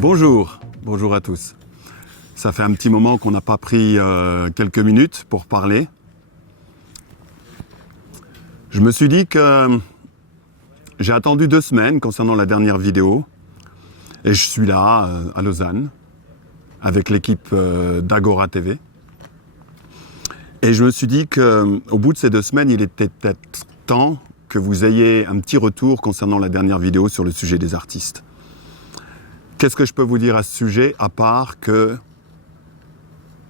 Bonjour à tous. Ça fait un petit moment qu'on n'a pas pris quelques minutes pour parler. Je me suis dit que j'ai attendu 2 semaines concernant la dernière vidéo et je suis là à Lausanne avec l'équipe d'Agora TV. Et je me suis dit qu'au bout de ces 2 semaines, il était peut-être temps que vous ayez un petit retour concernant la dernière vidéo sur le sujet des artistes. Qu'est-ce que je peux vous dire à ce sujet, à part que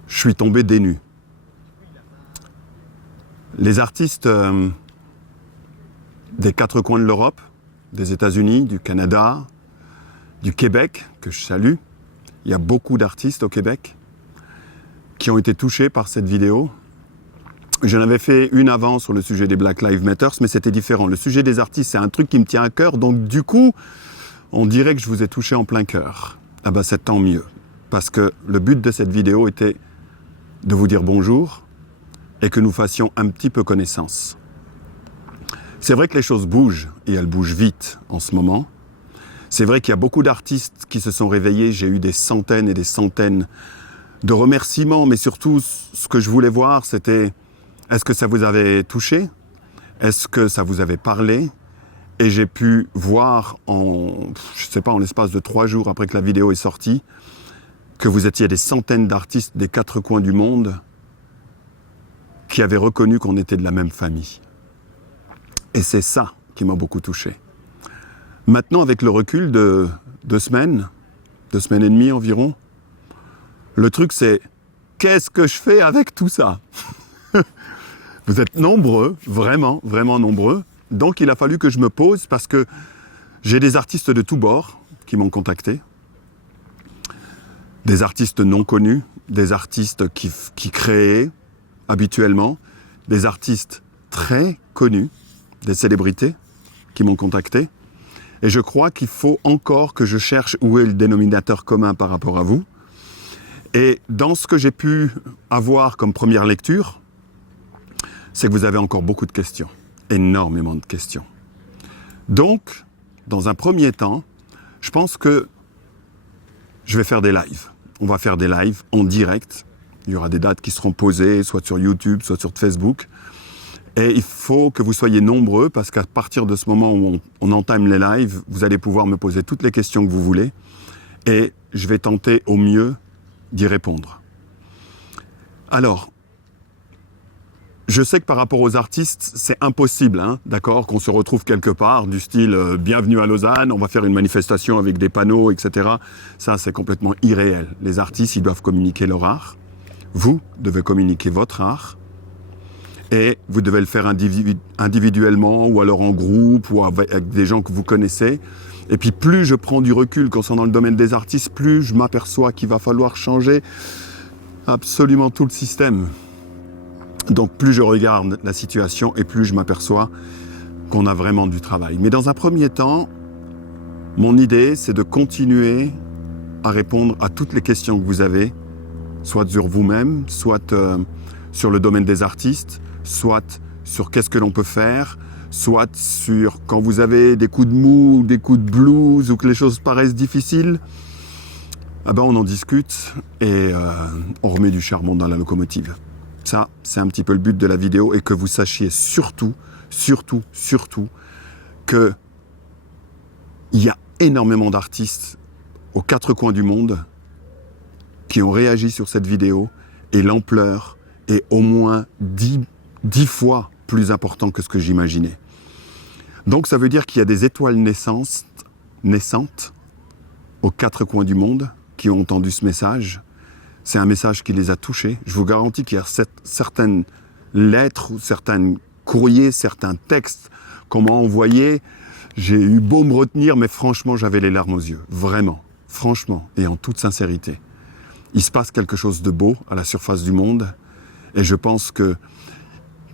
je suis tombé des nues. Les artistes des 4 coins de l'Europe, des États-Unis, du Canada, du Québec, que je salue, il y a beaucoup d'artistes au Québec qui ont été touchés par cette vidéo. J'en avais fait une avant sur le sujet des Black Lives Matter, mais c'était différent. Le sujet des artistes, c'est un truc qui me tient à cœur, donc du coup, on dirait que je vous ai touché en plein cœur. Ah ben c'est tant mieux, parce que le but de cette vidéo était de vous dire bonjour et que nous fassions un petit peu connaissance. C'est vrai que les choses bougent, et elles bougent vite en ce moment. C'est vrai qu'il y a beaucoup d'artistes qui se sont réveillés, j'ai eu des centaines et des centaines de remerciements, mais surtout, ce que je voulais voir, c'était est-ce que ça vous avait touché? Est-ce que ça vous avait parlé? Et j'ai pu voir en l'espace de 3 jours après que la vidéo est sortie, que vous étiez des centaines d'artistes des 4 coins du monde qui avaient reconnu qu'on était de la même famille. Et c'est ça qui m'a beaucoup touché. Maintenant, avec le recul de 2 semaines, 2 semaines et demie environ, le truc c'est, qu'est-ce que je fais avec tout ça? Vous êtes nombreux, vraiment, vraiment nombreux. Donc il a fallu que je me pose parce que j'ai des artistes de tous bords qui m'ont contacté. Des artistes non connus, des artistes qui créaient habituellement, des artistes très connus, des célébrités qui m'ont contacté. Et je crois qu'il faut encore que je cherche où est le dénominateur commun par rapport à vous. Et dans ce que j'ai pu avoir comme première lecture, c'est que vous avez encore beaucoup de questions, énormément de questions. Donc, dans un premier temps, je pense que je vais faire des lives. On va faire des lives en direct. Il y aura des dates qui seront posées, soit sur YouTube, soit sur Facebook. Et il faut que vous soyez nombreux, parce qu'à partir de ce moment où on entame les lives, vous allez pouvoir me poser toutes les questions que vous voulez. Et je vais tenter au mieux d'y répondre. Alors, je sais que par rapport aux artistes, c'est impossible, d'accord, qu'on se retrouve quelque part, du style « Bienvenue à Lausanne, on va faire une manifestation avec des panneaux, etc. » Ça, c'est complètement irréel. Les artistes, ils doivent communiquer leur art. Vous devez communiquer votre art. Et vous devez le faire individuellement, ou alors en groupe, ou avec des gens que vous connaissez. Et puis plus je prends du recul concernant le domaine des artistes, plus je m'aperçois qu'il va falloir changer absolument tout le système. Donc plus je regarde la situation et plus je m'aperçois qu'on a vraiment du travail. Mais dans un premier temps, mon idée, c'est de continuer à répondre à toutes les questions que vous avez, soit sur vous-même, soit sur le domaine des artistes, soit sur qu'est-ce que l'on peut faire, soit sur quand vous avez des coups de mou, des coups de blues ou que les choses paraissent difficiles, on en discute et on remet du charbon dans la locomotive. Ça, c'est un petit peu le but de la vidéo, et que vous sachiez surtout qu'il y a énormément d'artistes aux 4 coins du monde qui ont réagi sur cette vidéo, et l'ampleur est au moins 10 fois plus important que ce que j'imaginais. Donc ça veut dire qu'il y a des étoiles naissantes aux 4 coins du monde qui ont entendu ce message. C'est un message qui les a touchés. Je vous garantis qu'il y a certaines lettres, certains courriers, certains textes qu'on m'a envoyés. J'ai eu beau me retenir, mais franchement, j'avais les larmes aux yeux. Vraiment, franchement, et en toute sincérité. Il se passe quelque chose de beau à la surface du monde. Et je pense que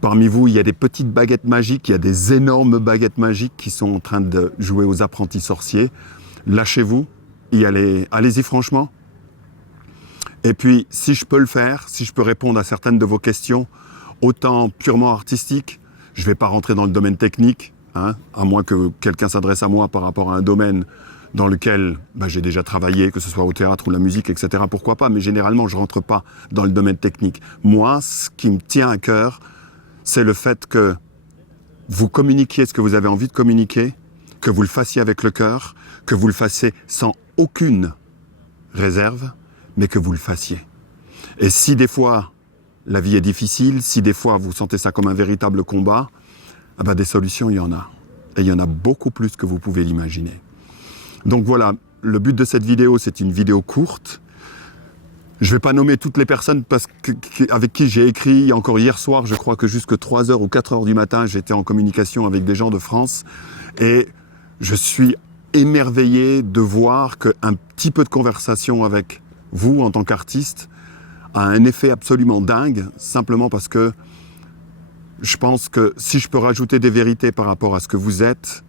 parmi vous, il y a des petites baguettes magiques, il y a des énormes baguettes magiques qui sont en train de jouer aux apprentis sorciers. Lâchez-vous, allez-y franchement. Et puis, si je peux le faire, si je peux répondre à certaines de vos questions, autant purement artistiques, je ne vais pas rentrer dans le domaine technique, à moins que quelqu'un s'adresse à moi par rapport à un domaine dans lequel j'ai déjà travaillé, que ce soit au théâtre ou la musique, etc. Pourquoi pas, mais généralement, je ne rentre pas dans le domaine technique. Moi, ce qui me tient à cœur, c'est le fait que vous communiquiez ce que vous avez envie de communiquer, que vous le fassiez avec le cœur, que vous le fassiez sans aucune réserve, mais que vous le fassiez. Et si des fois, la vie est difficile, si des fois vous sentez ça comme un véritable combat, des solutions, il y en a. Et il y en a beaucoup plus que vous pouvez l'imaginer. Donc voilà, le but de cette vidéo, c'est une vidéo courte. Je ne vais pas nommer toutes les personnes avec qui j'ai écrit. Encore hier soir, je crois que jusque 3h ou 4h du matin, j'étais en communication avec des gens de France. Et je suis émerveillé de voir qu'un petit peu de conversation avec vous, en tant qu'artiste, a un effet absolument dingue, simplement parce que je pense que si je peux rajouter des vérités par rapport à ce que vous êtes,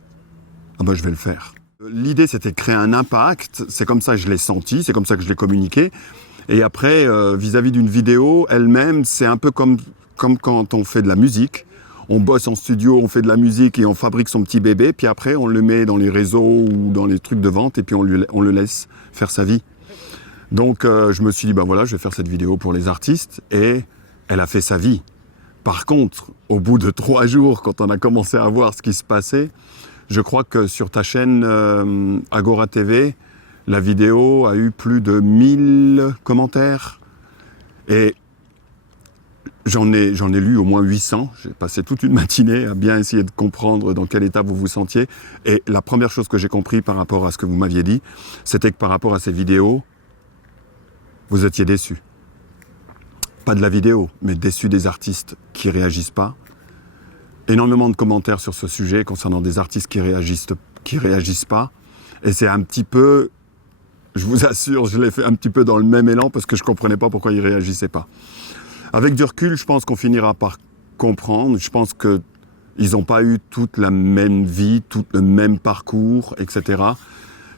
je vais le faire. L'idée, c'était de créer un impact. C'est comme ça que je l'ai senti, c'est comme ça que je l'ai communiqué. Et après, vis-à-vis d'une vidéo elle-même, c'est un peu comme quand on fait de la musique. On bosse en studio, on fait de la musique et on fabrique son petit bébé, puis après, on le met dans les réseaux ou dans les trucs de vente et puis on le laisse faire sa vie. Donc, je me suis dit, voilà, je vais faire cette vidéo pour les artistes et elle a fait sa vie. Par contre, au bout de 3 jours, quand on a commencé à voir ce qui se passait, je crois que sur ta chaîne Agora TV, la vidéo a eu plus de 1000 commentaires. Et j'en ai lu au moins 800. J'ai passé toute une matinée à bien essayer de comprendre dans quel état vous vous sentiez. Et la première chose que j'ai compris par rapport à ce que vous m'aviez dit, c'était que par rapport à ces vidéos, vous étiez déçus. Pas de la vidéo, mais déçus des artistes qui réagissent pas. Énormément de commentaires sur ce sujet concernant des artistes qui réagissent pas. Et c'est un petit peu, je vous assure, je l'ai fait un petit peu dans le même élan parce que je comprenais pas pourquoi ils réagissaient pas. Avec du recul, je pense qu'on finira par comprendre. Je pense que ils n'ont pas eu toute la même vie, tout le même parcours, etc.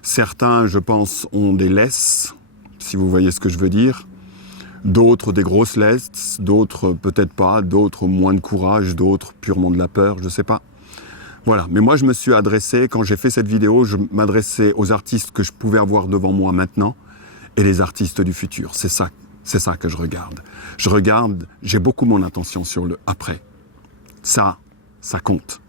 Certains, je pense, ont des laisses, si vous voyez ce que je veux dire. D'autres des grosses laisses, d'autres peut-être pas, d'autres moins de courage, d'autres purement de la peur, je ne sais pas. Voilà, mais moi je me suis adressé, quand j'ai fait cette vidéo, je m'adressais aux artistes que je pouvais avoir devant moi maintenant et les artistes du futur. C'est ça que je regarde. J'ai beaucoup mon attention sur le après. Ça compte.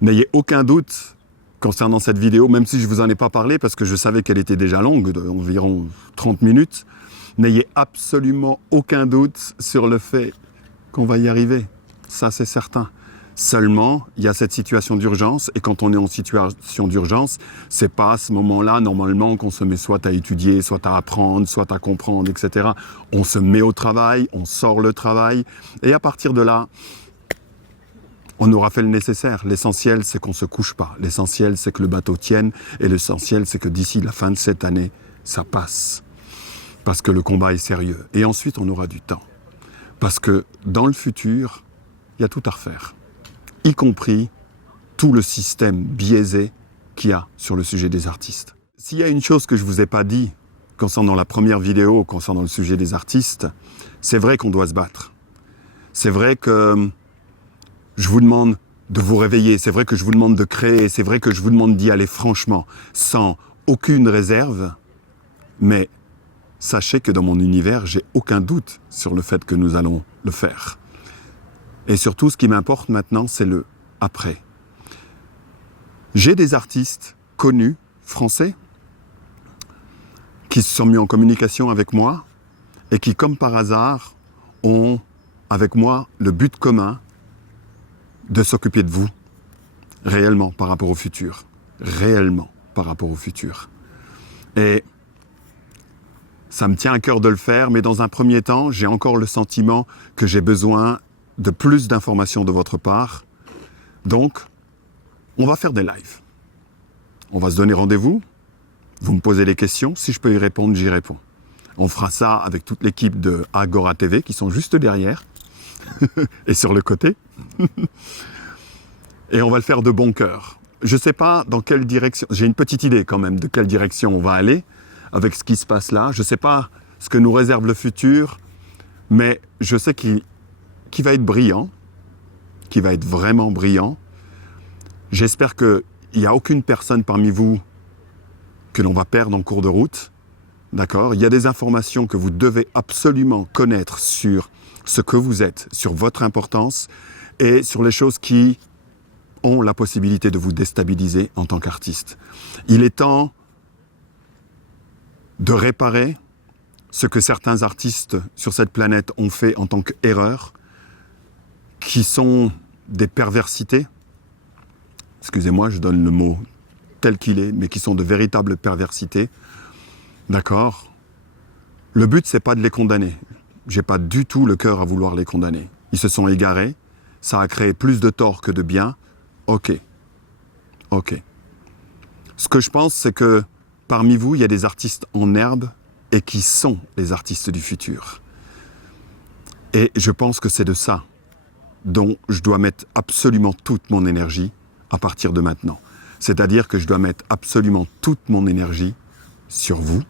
N'ayez aucun doute concernant cette vidéo, même si je ne vous en ai pas parlé parce que je savais qu'elle était déjà longue, d'environ 30 minutes. N'ayez absolument aucun doute sur le fait qu'on va y arriver. Ça, c'est certain. Seulement, il y a cette situation d'urgence, et quand on est en situation d'urgence, c'est pas à ce moment-là, normalement, qu'on se met soit à étudier, soit à apprendre, soit à comprendre, etc. On se met au travail, on sort le travail, et à partir de là, on aura fait le nécessaire. L'essentiel, c'est qu'on se couche pas. L'essentiel, c'est que le bateau tienne, et l'essentiel, c'est que d'ici la fin de cette année, ça passe. Parce que le combat est sérieux. Et ensuite, on aura du temps. Parce que dans le futur, il y a tout à refaire. Y compris tout le système biaisé qu'il y a sur le sujet des artistes. S'il y a une chose que je ne vous ai pas dit concernant la première vidéo, concernant le sujet des artistes, c'est vrai qu'on doit se battre. C'est vrai que je vous demande de vous réveiller, c'est vrai que je vous demande de créer, c'est vrai que je vous demande d'y aller franchement, sans aucune réserve, mais sachez que dans mon univers, j'ai aucun doute sur le fait que nous allons le faire. Et surtout, ce qui m'importe maintenant, c'est le après. J'ai des artistes connus, français, qui se sont mis en communication avec moi et qui, comme par hasard, ont, avec moi, le but commun de s'occuper de vous, réellement, par rapport au futur. Réellement, par rapport au futur. Et ça me tient à cœur de le faire, mais dans un premier temps, j'ai encore le sentiment que j'ai besoin de plus d'informations de votre part. Donc, on va faire des lives. On va se donner rendez-vous. Vous me posez des questions. Si je peux y répondre, j'y réponds. On fera ça avec toute l'équipe de Agora TV qui sont juste derrière et sur le côté. Et on va le faire de bon cœur. Je ne sais pas dans quelle direction, j'ai une petite idée quand même de quelle direction on va aller avec ce qui se passe là. Je ne sais pas ce que nous réserve le futur, mais je sais qu'il va être brillant, qui va être vraiment brillant. J'espère qu'il n'y a aucune personne parmi vous que l'on va perdre en cours de route. D'accord? Il y a des informations que vous devez absolument connaître sur ce que vous êtes, sur votre importance et sur les choses qui ont la possibilité de vous déstabiliser en tant qu'artiste. Il est temps de réparer ce que certains artistes sur cette planète ont fait en tant qu'erreur, qui sont des perversités. Excusez-moi, je donne le mot tel qu'il est, mais qui sont de véritables perversités. D'accord? Le but, c'est pas de les condamner. J'ai pas du tout le cœur à vouloir les condamner. Ils se sont égarés, ça a créé plus de tort que de bien. Ok. Ce que je pense, c'est que parmi vous, il y a des artistes en herbe et qui sont les artistes du futur. Et je pense que c'est de ça dont je dois mettre absolument toute mon énergie à partir de maintenant. C'est-à-dire que je dois mettre absolument toute mon énergie sur vous,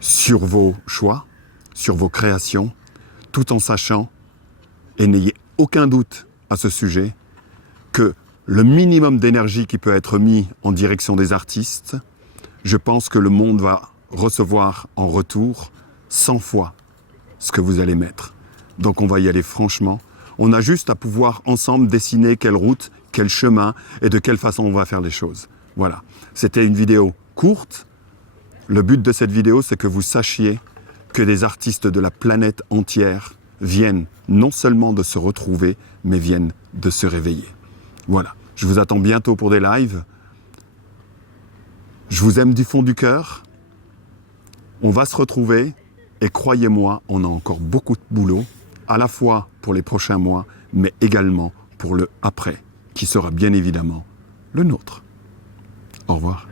sur vos choix, sur vos créations, tout en sachant, et n'ayez aucun doute à ce sujet, que le minimum d'énergie qui peut être mis en direction des artistes, je pense que le monde va recevoir en retour 100 fois ce que vous allez mettre. Donc on va y aller franchement. On a juste à pouvoir ensemble dessiner quelle route, quel chemin et de quelle façon on va faire les choses. Voilà. C'était une vidéo courte. Le but de cette vidéo, c'est que vous sachiez que des artistes de la planète entière viennent non seulement de se retrouver, mais viennent de se réveiller. Voilà. Je vous attends bientôt pour des lives. Je vous aime du fond du cœur. On va se retrouver et croyez-moi, on a encore beaucoup de boulot, à la fois pour les prochains mois, mais également pour le après, qui sera bien évidemment le nôtre. Au revoir.